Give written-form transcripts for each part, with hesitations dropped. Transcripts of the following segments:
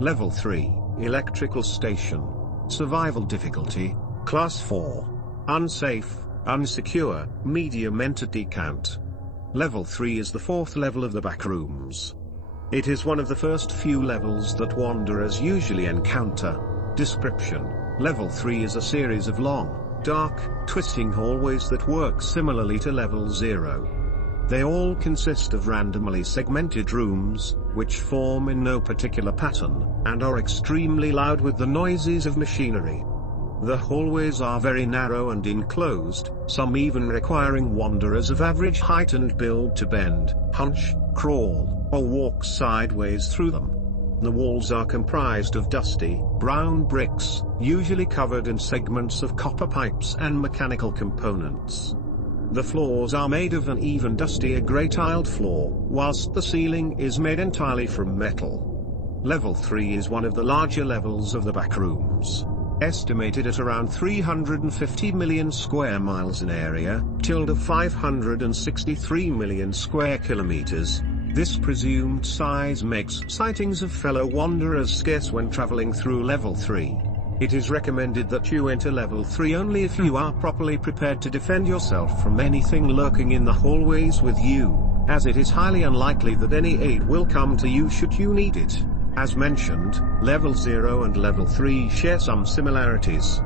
Level 3, Electrical Station. Survival difficulty, Class 4. Unsafe, unsecure, medium entity count. Level 3 is the fourth level of the Backrooms. It is one of the first few levels that wanderers usually encounter. Description: Level 3 is a series of long, dark, twisting hallways that work similarly to Level 0. They all consist of randomly segmented rooms, which form in no particular pattern, and are extremely loud with the noises of machinery. The hallways are very narrow and enclosed, some even requiring wanderers of average height and build to bend, hunch, crawl, or walk sideways through them. The walls are comprised of dusty, brown bricks, usually covered in segments of copper pipes and mechanical components. The floors are made of an even dustier grey tiled floor, whilst the ceiling is made entirely from metal. Level 3 is one of the larger levels of the Backrooms. Estimated at around 350 million square miles in area, 563 million square kilometers, this presumed size makes sightings of fellow wanderers scarce when traveling through Level 3. It is recommended that you enter Level 3 only if you are properly prepared to defend yourself from anything lurking in the hallways with you, as it is highly unlikely that any aid will come to you should you need it. As mentioned, Level 0 and Level 3 share some similarities.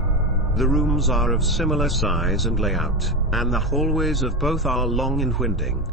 The rooms are of similar size and layout, and the hallways of both are long and winding.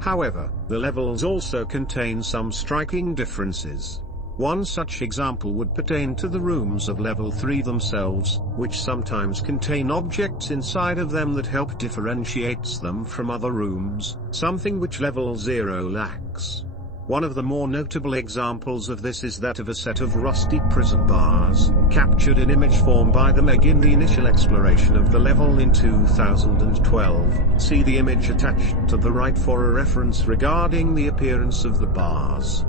However, the levels also contain some striking differences. One such example would pertain to the rooms of Level 3 themselves, which sometimes contain objects inside of them that help differentiates them from other rooms, something which Level 0 lacks. One of the more notable examples of this is that of a set of rusty prison bars, captured in image form by the Meg in the initial exploration of the level in 2012. See the image attached to the right for a reference regarding the appearance of the bars.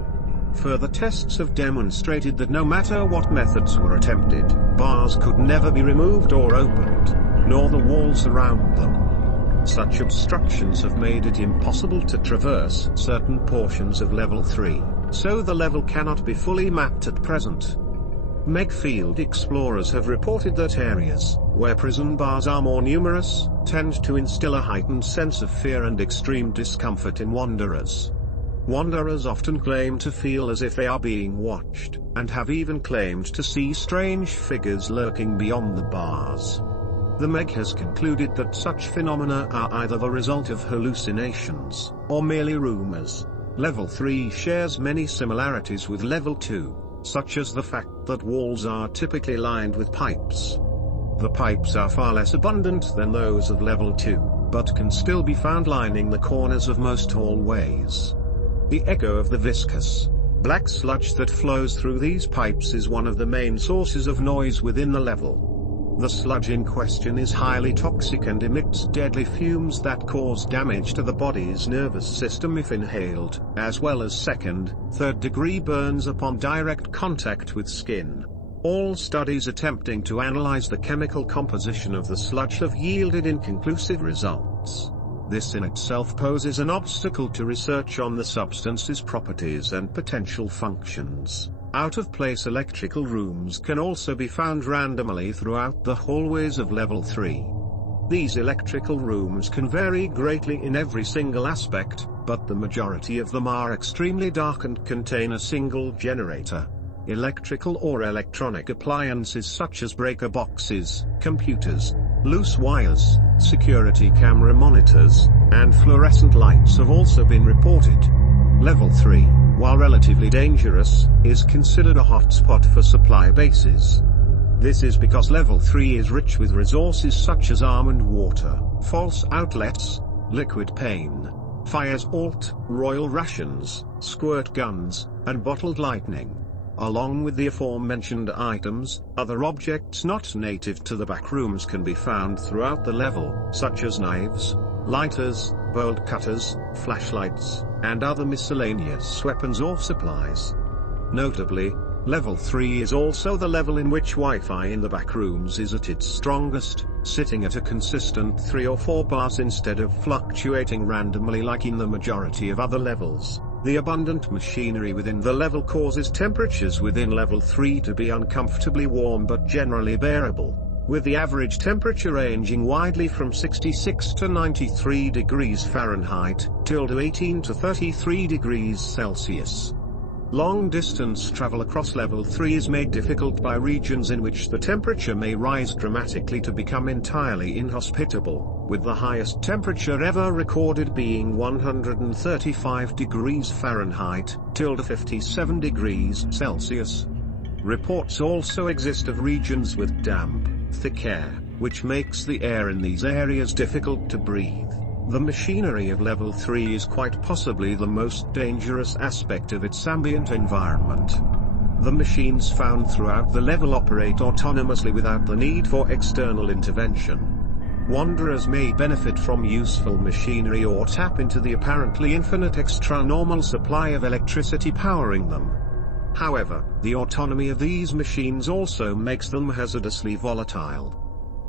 Further tests have demonstrated that no matter what methods were attempted, bars could never be removed or opened, nor the walls around them. Such obstructions have made it impossible to traverse certain portions of Level 3, so the level cannot be fully mapped at present. Meg field explorers have reported that areas, where prison bars are more numerous, tend to instill a heightened sense of fear and extreme discomfort in wanderers. Wanderers often claim to feel as if they are being watched, and have even claimed to see strange figures lurking beyond the bars. The Meg has concluded that such phenomena are either the result of hallucinations, or merely rumors. Level 3 shares many similarities with Level 2, such as the fact that walls are typically lined with pipes. The pipes are far less abundant than those of Level 2, but can still be found lining the corners of most hallways. The echo of the viscous, black sludge that flows through these pipes is one of the main sources of noise within the level. The sludge in question is highly toxic and emits deadly fumes that cause damage to the body's nervous system if inhaled, as well as second, third-degree burns upon direct contact with skin. All studies attempting to analyze the chemical composition of the sludge have yielded inconclusive results. This in itself poses an obstacle to research on the substance's properties and potential functions. Out-of-place electrical rooms can also be found randomly throughout the hallways of Level 3. These electrical rooms can vary greatly in every single aspect, but the majority of them are extremely dark and contain a single generator. Electrical or electronic appliances such as breaker boxes, computers, loose wires, security camera monitors, and fluorescent lights have also been reported. Level 3, while relatively dangerous, is considered a hotspot for supply bases. This is because Level 3 is rich with resources such as armed water, false outlets, liquid pain, fires royal rations, squirt guns, and bottled lightning. Along with the aforementioned items, other objects not native to the Backrooms can be found throughout the level, such as knives, lighters, bolt cutters, flashlights, and other miscellaneous weapons or supplies. Notably, Level 3 is also the level in which Wi-Fi in the Backrooms is at its strongest, sitting at a consistent 3 or 4 bars instead of fluctuating randomly like in the majority of other levels. The abundant machinery within the level causes temperatures within level 3 to be uncomfortably warm but generally bearable, with the average temperature ranging widely from 66 to 93 degrees Fahrenheit, to 18 to 33 degrees Celsius. Long-distance travel across level 3 is made difficult by regions in which the temperature may rise dramatically to become entirely inhospitable, with the highest temperature ever recorded being 135 degrees Fahrenheit, to 57 degrees Celsius. Reports also exist of regions with damp, thick air, which makes the air in these areas difficult to breathe. The machinery of level 3 is quite possibly the most dangerous aspect of its ambient environment. The machines found throughout the level operate autonomously without the need for external intervention. Wanderers may benefit from useful machinery or tap into the apparently infinite extra-normal supply of electricity powering them. However, the autonomy of these machines also makes them hazardously volatile.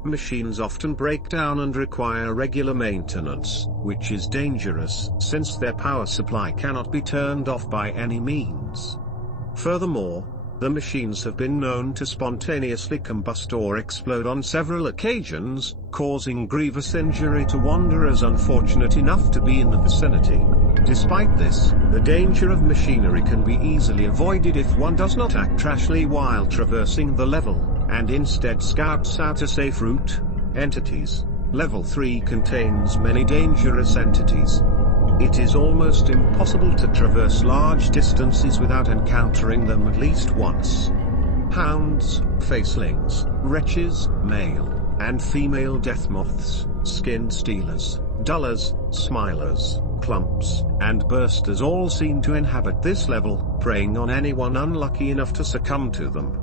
Machines often break down and require regular maintenance, which is dangerous since their power supply cannot be turned off by any means. Furthermore, the machines have been known to spontaneously combust or explode on several occasions, causing grievous injury to wanderers unfortunate enough to be in the vicinity. Despite this, the danger of machinery can be easily avoided if one does not act rashly while traversing the level, and instead scouts out a safe route. Entities. Level 3 contains many dangerous entities. It is almost impossible to traverse large distances without encountering them at least once. Hounds, facelings, wretches, male and female death moths, skin stealers, dullers, smilers, clumps, and bursters all seem to inhabit this level, preying on anyone unlucky enough to succumb to them.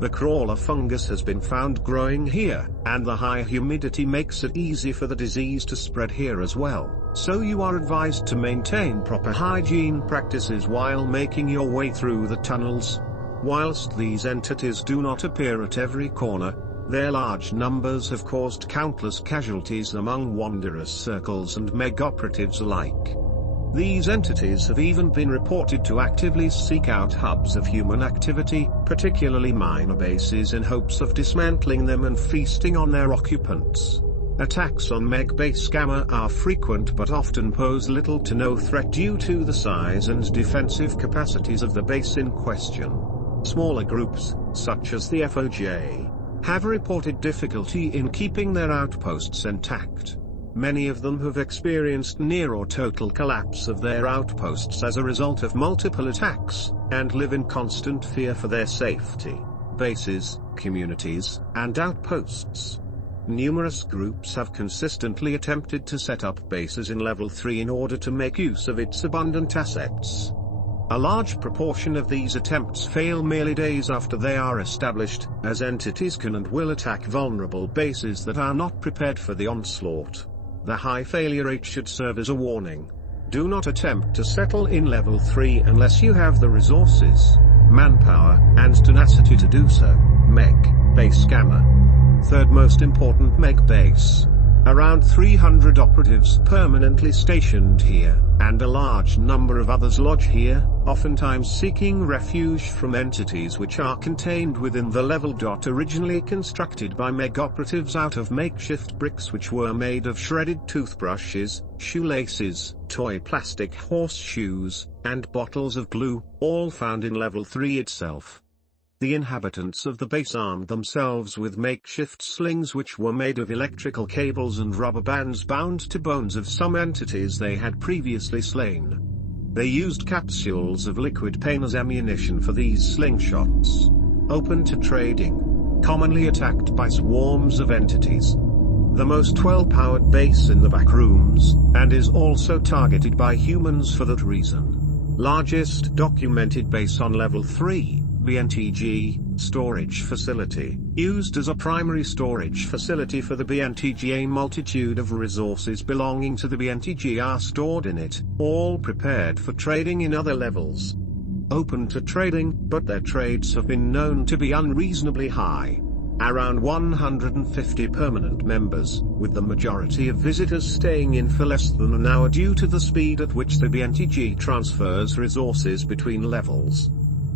The crawler fungus has been found growing here, and the high humidity makes it easy for the disease to spread here as well, so you are advised to maintain proper hygiene practices while making your way through the tunnels. Whilst these entities do not appear at every corner, their large numbers have caused countless casualties among wanderers circles and meg-operatives alike. These entities have even been reported to actively seek out hubs of human activity, particularly minor bases, in hopes of dismantling them and feasting on their occupants. Attacks on Meg Base Gamma are frequent but often pose little to no threat due to the size and defensive capacities of the base in question. Smaller groups, such as the FOJ, have reported difficulty in keeping their outposts intact. Many of them have experienced near or total collapse of their outposts as a result of multiple attacks, and live in constant fear for their safety. Bases, communities, and outposts. Numerous groups have consistently attempted to set up bases in level 3 in order to make use of its abundant assets. A large proportion of these attempts fail merely days after they are established, as entities can and will attack vulnerable bases that are not prepared for the onslaught. The high failure rate should serve as a warning. Do not attempt to settle in level 3 unless you have the resources, manpower, and tenacity to do so. Meg Base Gamma. Third most important Meg Base. Around 300 operatives permanently stationed here, and a large number of others lodge here, oftentimes seeking refuge from entities which are contained within the level. Originally constructed by Meg operatives out of makeshift bricks which were made of shredded toothbrushes, shoelaces, toy plastic horseshoes, and bottles of glue, all found in level 3 itself. The inhabitants of the base armed themselves with makeshift slings which were made of electrical cables and rubber bands bound to bones of some entities they had previously slain. They used capsules of liquid pain as ammunition for these slingshots. Open to trading. Commonly attacked by swarms of entities. The most well-powered base in the Backrooms, and is also targeted by humans for that reason. Largest documented base on level 3. BNTG, storage facility, used as a primary storage facility for the BNTG. A multitude of resources belonging to the BNTG are stored in it, all prepared for trading in other levels. Open to trading, but their trades have been known to be unreasonably high. Around 150 permanent members, with the majority of visitors staying in for less than an hour due to the speed at which the BNTG transfers resources between levels.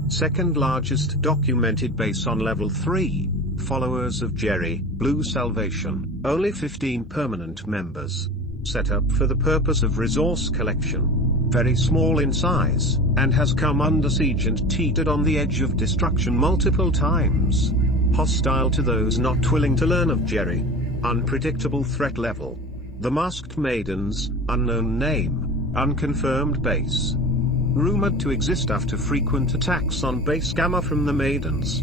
Second largest documented base on level 3, followers of Jerry, Blue Salvation, only 15 permanent members. Set up for the purpose of resource collection. Very small in size, and has come under siege and teetered on the edge of destruction multiple times. Hostile to those not willing to learn of Jerry. Unpredictable threat level. The Masked Maidens, unknown name, unconfirmed base. Rumored to exist after frequent attacks on base Gamma from the Maidens.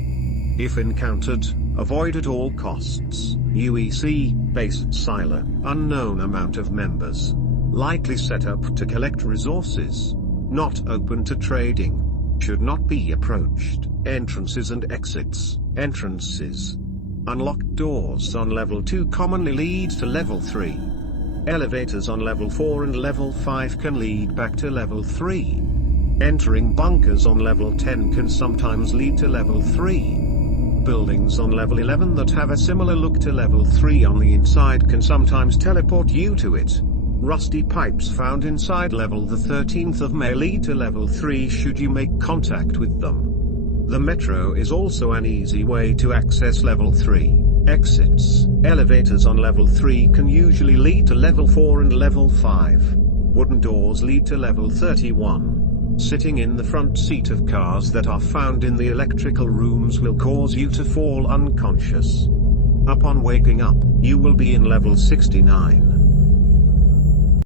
If encountered, avoid at all costs. UEC, base Sila, unknown amount of members. Likely set up to collect resources. Not open to trading. Should not be approached. Entrances and exits. Entrances. Unlocked doors on level 2 commonly lead to level 3. Elevators on level 4 and level 5 can lead back to level 3. Entering bunkers on level 10 can sometimes lead to level 3. Buildings on level 11 that have a similar look to level 3 on the inside can sometimes teleport you to it. Rusty pipes found inside level the 13th of may lead to level 3 should you make contact with them. The metro is also an easy way to access level 3. Exits. Elevators on level 3 can usually lead to level 4 and level 5. Wooden doors lead to level 31. Sitting in the front seat of cars that are found in the electrical rooms will cause you to fall unconscious. Upon waking up, you will be in level 69.